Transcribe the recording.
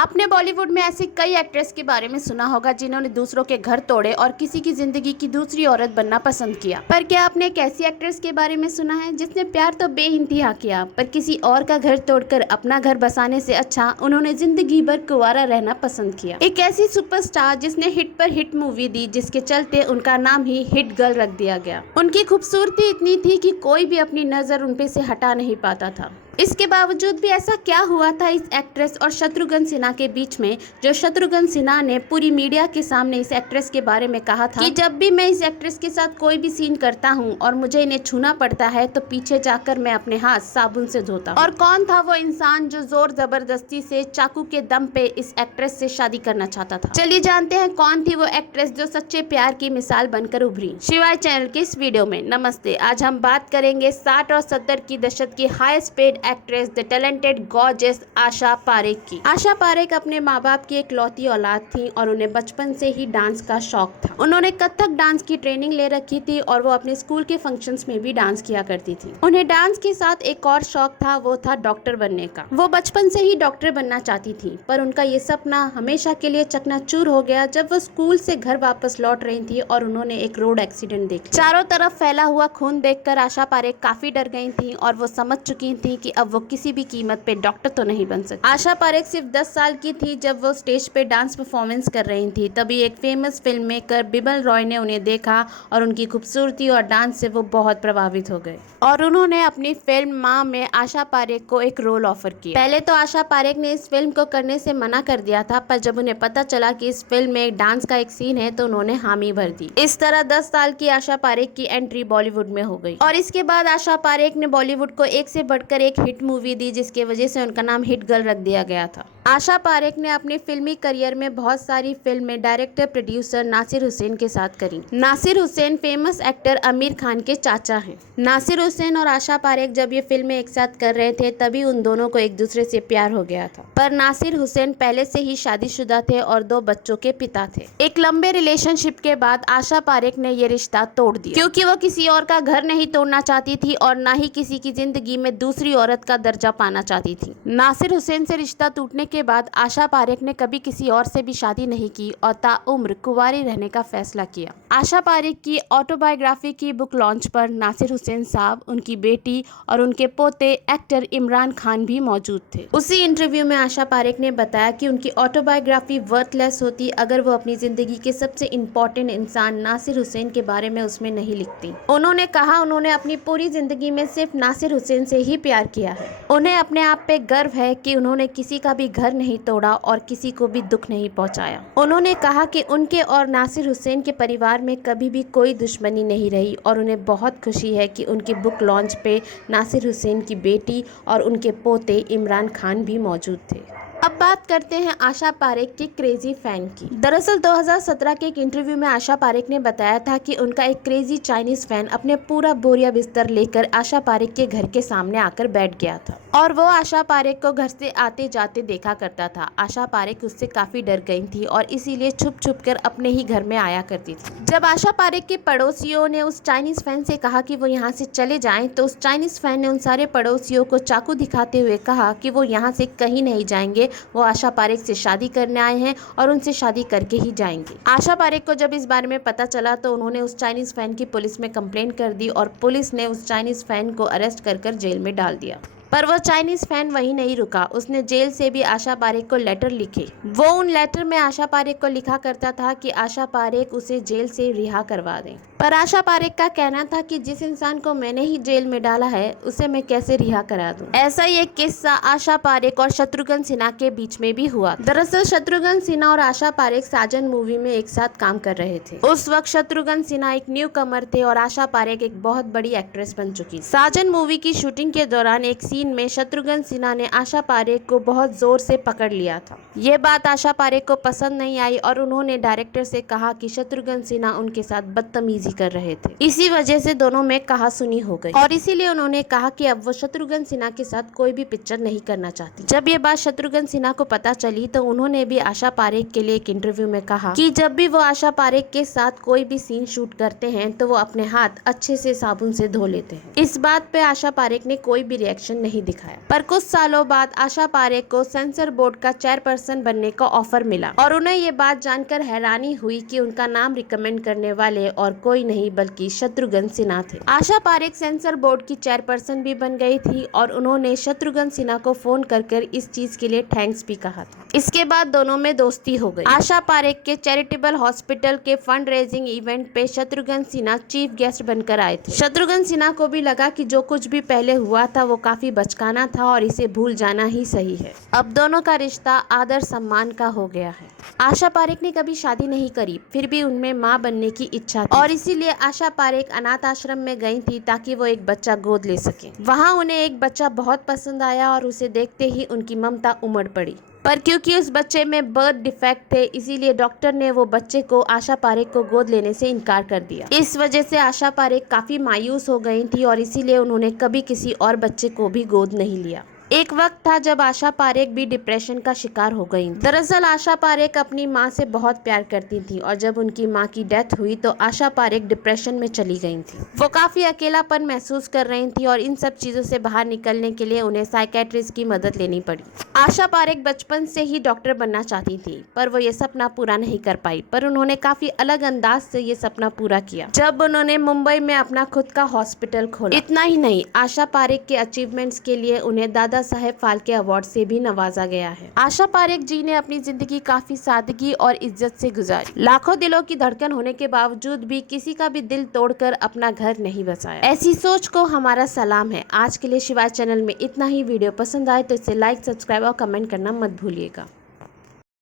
आपने बॉलीवुड में ऐसी कई एक्ट्रेस के बारे में सुना होगा जिन्होंने दूसरों के घर तोड़े और किसी की जिंदगी की दूसरी औरत बनना पसंद किया। पर क्या आपने एक ऐसी एक्ट्रेस के बारे में सुना है जिसने प्यार तो बेइंतहा किया, पर किसी और का घर तोड़कर अपना घर बसाने से अच्छा उन्होंने जिंदगी भर कुंवारा रहना पसंद किया। एक ऐसी सुपरस्टार जिसने हिट पर हिट मूवी दी, जिसके चलते उनका नाम ही हिट गर्ल रख दिया गया। उनकी खूबसूरती इतनी थी कि कोई भी अपनी नजर उन पे से हटा नहीं पाता था। इसके बावजूद भी ऐसा क्या हुआ था इस एक्ट्रेस और शत्रुघ्न सिन्हा के बीच में, जो शत्रुघ्न सिन्हा ने पूरी मीडिया के सामने इस एक्ट्रेस के बारे में कहा था कि जब भी मैं इस एक्ट्रेस के साथ कोई भी सीन करता हूं और मुझे इन्हें छूना पड़ता है तो पीछे जाकर मैं अपने हाथ साबुन से धोता हूं। और कौन था वो इंसान जो जोर जबरदस्ती से चाकू के दम पे इस एक्ट्रेस से शादी करना चाहता था। चलिए जानते हैं कौन थी वो एक्ट्रेस जो सच्चे प्यार की मिसाल बनकर उभरी। शिवाय चैनल के इस वीडियो में नमस्ते। आज हम बात करेंगे 60 और 70 की दशक की highest paid actress the talented gorgeous Asha Parekh की। आशा पारेख अपने माँ बाप की इकलौती औलाद थी और उन्हें बचपन से ही डांस का शौक था। उन्होंने कथक डांस की ट्रेनिंग ले रखी थी और वो अपने स्कूल के फंक्शंस में भी डांस किया करती थी। उन्हें डांस के साथ एक और शौक था, वो था डॉक्टर बनने का। वो बचपन से ही डॉक्टर बनना चाहती थी, पर उनका ये सपना हमेशा के लिए चकनाचूर हो गया जब वो स्कूल से घर वापस लौट रही थी और उन्होंने एक रोड एक्सीडेंट देखा। चारों तरफ फैला हुआ खून देखकर आशा पारेख काफी डर गई थी और वो समझ चुकी थी कि अब वो किसी भी कीमत पे डॉक्टर तो नहीं बन सकती। आशा पारेख सिर्फ 10 साल की थी जब वो स्टेज पे डांस परफॉर्मेंस कर रही थी। तभी एक famous film maker Bimal Roy ने उन्हें देखा और उनकी खूबसूरती और डांस से वो बहुत प्रभावित हो गए और उन्होंने अपनी फिल्म माँ में आशा पारेख को एक रोल ऑफर किया। पहले तो आशा पारेख ने इस फिल्म को करने से मना कर दिया था, पर जब उन्हें पता चला कि इस फिल्म में डांस का एक सीन है तो उन्होंने हामी भर दी। इस तरह 10 साल की आशा पारेख की एंट्री बॉलीवुड में हो गई और इसके बाद आशा पारेख ने बॉलीवुड को एक से बढ़कर एक हिट मूवी दी, जिसकी वजह से उनका नाम हिट गर्ल रख दिया गया था। आशा पारेख ने अपने फिल्मी करियर में बहुत सारी फिल्में डायरेक्टर प्रोड्यूसर नासिर हुसैन के साथ करी। नासिर हुसैन फेमस एक्टर आमिर खान के चाचा हैं। नासिर हुसैन और आशा पारेख जब ये फिल्में एक साथ कर रहे थे तभी उन दोनों को एक दूसरे से प्यार हो गया था, पर नासिर हुसैन पहले से ही शादीशुदा थे और 2 बच्चों के पिता थे। एक लंबे रिलेशनशिप के बाद आशा पारेख ने ये रिश्ता तोड़ दिया क्योंकि वो किसी और का घर नहीं तोड़ना चाहती थी और ना ही किसी की जिंदगी में दूसरी औरत का दर्जा पाना चाहती थी। नासिर हुसैन से रिश्ता टूटने के बाद आशा पारेख ने कभी किसी और से भी शादी नहीं की और ताउम्र कुंवारी रहने का फैसला किया। आशा पारेख की ऑटोबायोग्राफी की बुक लॉन्च पर नासिर हुसैन साहब, उनकी बेटी और उनके पोते एक्टर इमरान खान भी मौजूद थे। उसी इंटरव्यू में आशा पारेख ने बताया कि उनकी ऑटोबायोग्राफी वर्थलेस होती अगर वो अपनी जिंदगी के सबसे इम्पोर्टेंट इंसान नासिर हुसैन के बारे में उसमें नहीं लिखती। उन्होंने कहा उन्होंने अपनी पूरी जिंदगी में सिर्फ नासिर हुसैन से ही प्यार किया है। उन्हें अपने आप पे गर्व है कि उन्होंने किसी का भी घर नहीं तोड़ा और किसी को भी दुख नहीं पहुंचाया। उन्होंने कहा कि उनके और नासिर हुसैन के परिवार में कभी भी कोई दुश्मनी नहीं रही और उन्हें बहुत खुशी है कि उनकी बुक लॉन्च पे नासिर हुसैन की बेटी और उनके पोते इमरान खान भी मौजूद थे। अब बात करते हैं आशा पारेख के क्रेजी फैन की। दरअसल 2017 के एक इंटरव्यू में आशा पारेख ने बताया था कि उनका एक क्रेजी चाइनीज फैन अपने पूरा बोरिया बिस्तर लेकर आशा पारेख के घर के सामने आकर बैठ गया था और वो आशा पारेख को घर से आते जाते देखा करता था। आशा पारेख उससे काफी डर गई थी और इसीलिए छुप छुप कर अपने ही घर में आया करती थी। जब आशा पारेख के पड़ोसियों ने उस चाइनीज फैन से कहा कि वो यहाँ से चले जाएं, तो उस चाइनीज फैन ने उन सारे पड़ोसियों को चाकू दिखाते हुए कहा कि वो यहाँ से कहीं नहीं जाएंगे, वो आशा पारेख से शादी करने आए हैं और उनसे शादी करके ही जाएंगे। आशा पारेख को जब इस बारे में पता चला तो उन्होंने उस चाइनीज फैन की पुलिस में कंप्लेंट कर दी और पुलिस ने उस चाइनीज फैन को अरेस्ट कर जेल में डाल दिया। पर वो चाइनीज फैन वहीं नहीं रुका, उसने जेल से भी आशा पारेख को लेटर लिखे। वो उन लेटर में आशा पारेख को लिखा करता था कि आशा पारेख उसे जेल से रिहा करवा दें। पर आशा पारेख का कहना था कि जिस इंसान को मैंने ही जेल में डाला है उसे मैं कैसे रिहा करा दूं। ऐसा ही एक किस्सा आशा पारेख और शत्रुघ्न सिन्हा के बीच में भी हुआ। दरअसल शत्रुघ्न सिन्हा और आशा पारेख साजन मूवी में एक साथ काम कर रहे थे। उस वक्त शत्रुघ्न सिन्हा एक न्यू कमर थे और आशा पारेख एक बहुत बड़ी एक्ट्रेस बन चुकी। साजन मूवी की शूटिंग के दौरान एक सीन में शत्रुघ्न सिन्हा ने आशा पारेख को बहुत जोर से पकड़ लिया था। ये बात आशा पारेख को पसंद नहीं आई और उन्होंने डायरेक्टर से कहा कि शत्रुघ्न सिन्हा उनके साथ बदतमीजी कर रहे थे। इसी वजह से दोनों में कहासुनी हो गई और इसीलिए उन्होंने कहा कि अब वो शत्रुघ्न सिन्हा के साथ कोई भी पिक्चर नहीं करना चाहती। जब ये बात शत्रुघ्न सिन्हा को पता चली तो उन्होंने भी आशा पारेख के लिए एक इंटरव्यू में कहा कि जब भी वो आशा पारेख के साथ कोई भी सीन शूट करते हैं तो वो अपने हाथ अच्छे से साबुन से धो लेते हैं। इस बात पे आशा पारेख ने कोई भी रिएक्शन नहीं नहीं दिखाया। पर कुछ सालों बाद आशा पारेख को सेंसर बोर्ड का चेयरपर्सन बनने का ऑफर मिला और उन्हें ये बात जानकर हैरानी हुई कि उनका नाम रिकमेंड करने वाले और कोई नहीं बल्कि शत्रुघ्न सिन्हा थे। आशा पारेख सेंसर बोर्ड की चेयरपर्सन भी बन गई थी और उन्होंने शत्रुघ्न सिन्हा को फोन कर इस चीज के लिए थैंक्स भी कहा था। इसके बाद दोनों में दोस्ती हो गई। आशा पारेख के चैरिटेबल हॉस्पिटल के फंड रेजिंग इवेंट पे शत्रुघ्न सिन्हा चीफ गेस्ट बनकर आए थे। शत्रुघ्न सिन्हा को भी लगा कि जो कुछ भी पहले हुआ था वो काफी बचकाना था और इसे भूल जाना ही सही है। अब दोनों का रिश्ता आदर सम्मान का हो गया है। आशा पारेख ने कभी शादी नहीं करी, फिर भी उनमें मां बनने की इच्छा थी और इसीलिए आशा पारेख अनाथ आश्रम में गई थी ताकि वो एक बच्चा गोद ले सके। वहाँ उन्हें एक बच्चा बहुत पसंद आया और उसे देखते ही उनकी ममता उमड़ पड़ी। पर क्योंकि उस बच्चे में बर्थ डिफेक्ट थे, इसीलिए डॉक्टर ने वो बच्चे को आशा पारेख को गोद लेने से इनकार कर दिया। इस वजह से आशा पारेख काफी मायूस हो गई थी और इसीलिए उन्होंने कभी किसी और बच्चे को भी गोद नहीं लिया। एक वक्त था जब आशा पारेख भी डिप्रेशन का शिकार हो गई। दरअसल आशा पारेख अपनी मां से बहुत प्यार करती थी और जब उनकी मां की डेथ हुई तो आशा पारेख डिप्रेशन में चली गई थी। वो काफी अकेलापन महसूस कर रही थी और इन सब चीजों से बाहर निकलने के लिए उन्हें साइकेट्रिस्ट की मदद लेनी पड़ी। आशा पारेख बचपन से ही डॉक्टर बनना चाहती थी, पर वो ये सपना पूरा नहीं कर पाई। पर उन्होंने काफी अलग अंदाज से ये सपना पूरा किया जब उन्होंने मुंबई में अपना खुद का हॉस्पिटल खोला। इतना ही नहीं, आशा पारेख के अचीवमेंट्स के लिए उन्हें दादा साहेब फाल्के अवार्ड से भी नवाजा गया है। आशा पारेख जी ने अपनी जिंदगी काफी सादगी और इज्जत से गुजारी। लाखों दिलों की धड़कन होने के बावजूद भी किसी का भी दिल तोड़कर अपना घर नहीं बसाया। ऐसी सोच को हमारा सलाम है। आज के लिए शिवाय चैनल में इतना ही। वीडियो पसंद आए तो इसे लाइक, सब्सक्राइब और कमेंट करना मत भूलिएगा।